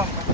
Tamam.